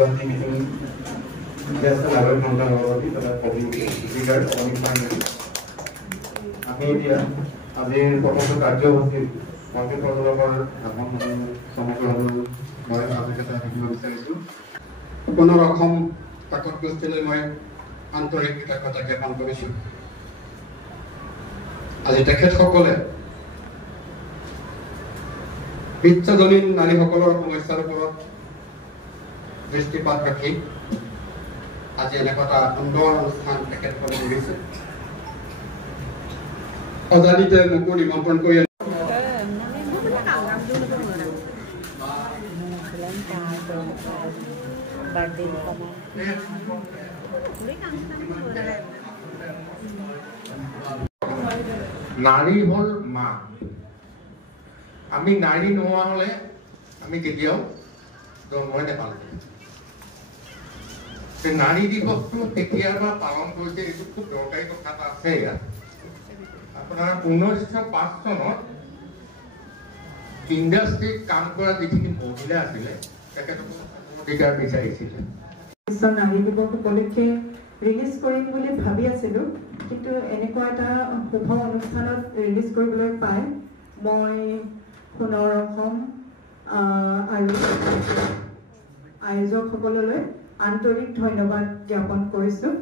Bandi meeting just another Manta Navati, the public figure, Omik Mandi. Media, Azir, Potoso Kajo, Market Protover, Samakal, Moy Africa, Konorakom, Takot Gustil, Moy, Antoric, Takataka, and Commission. As a ticket for Cole. Pizza Dolin, Nani Hokolo, Moisarapur, Distipad Kaki, as a Nakota, Undor, and ticket for the reason. Odalite muku dimampuan ko yan. Nari hol ma. Ami nari noa hole, ami kitiao, don moi Nepal. Te nari di waktu tekiar ma palon koise itu খুব দরকারি কথা আছে ya. আপনারা 1905 চনত ইন্ডাস্ট্রিত কাম কৰা যিখিনি মহিলা আছিলে তেখেতসকলক অধিকাৰ বিচাৰিছিলে নাৰী দিৱস উপলক্ষে ৰিলিজ কৰিম বুলি ভাবি আছিলোঁ কিন্তু এনেকুৱা এটা শুভ অনুষ্ঠানত ৰিলিজ কৰিবলৈ পাই মই পুনৰ অসম আৰু আয়োজকসকললৈ আন্তৰিক ধন্যবাদ জ্ঞাপন কৰিছোঁ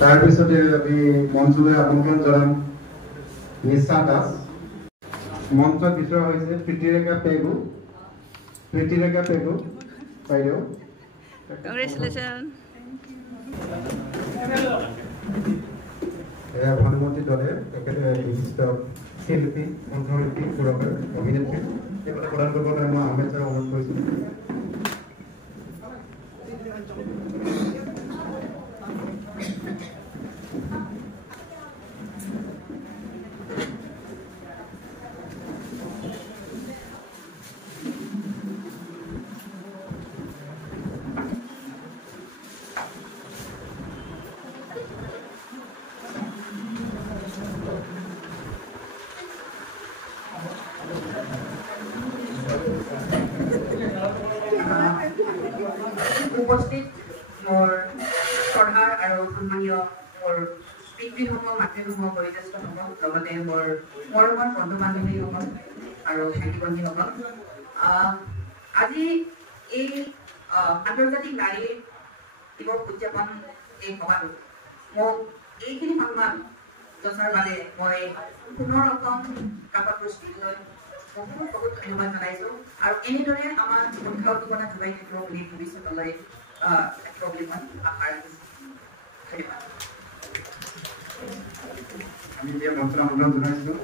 তাৰপিছতে আমি মঞ্চলৈ আমন্ত্ৰণ জনাম নিশা দাস মঞ্চ বিচৰা হৈছে প্ৰীতিৰেখা পেগু বাইদেউ কংগ্ৰেচুলেশ্যন ভানুমতী দলে তেখেতে বিশিষ্ট শিল্পী কণ্ঠশিল্পী সুৰকাৰ অভিনেত্ৰী তেখেতে প্ৰদান কৰিবৰ কাৰণে মই আহমেদ ছাৰক অনুৰোধ কৰিছোঁ উপস্থিত মোৰ পঢ়াৰ আৰু সন্মানীয় মোৰ পিতৃসমূহ মাতৃসমূহ বয়োজ্যেষ্ঠসমূহ লগতে মোৰ মৰমৰ বন্ধু বান্ধৱীসকল আৰু ভাইটি ভণ্টীসকল আজি এই আন্তৰ্জাতিক নাৰী দিৱস উদযাপন এই সভাটো মোক এইখিনি সন্মান যচাৰ বাবে মই পুনৰ অসম কাকত প্ৰস্তুতিলৈ বহুত ধন্যবাদ জনাইছোঁ আৰু এনেদৰে আমাৰ উৎসাহ উদ্দীপনা যোগাই থাকিব বুলি ভৱিষ্যতলৈ থাকিব বুলি মই আশা ৰাখিছোঁ ধন্যবাদ আমি এতিয়া মঞ্চলৈ আমন্ত্ৰণ জনাইছোঁ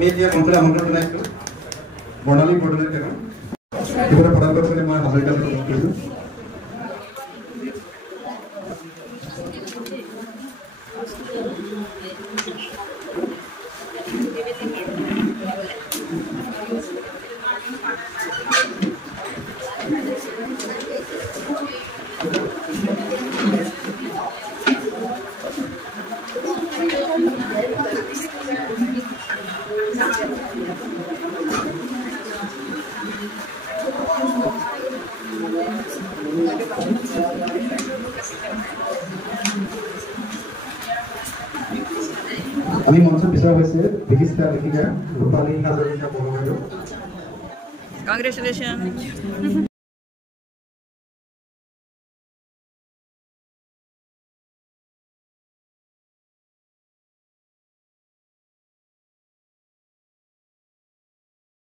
Media control amount of life. Bonali Bodle, you are a product of my hospital. আমি মঞ্চ পিছৰ হৈছে বিশিষ্ট লেখিকা ৰূপালী হাজৰিকা বৰগোহাঁই কংগ্ৰেচুলেশ্যন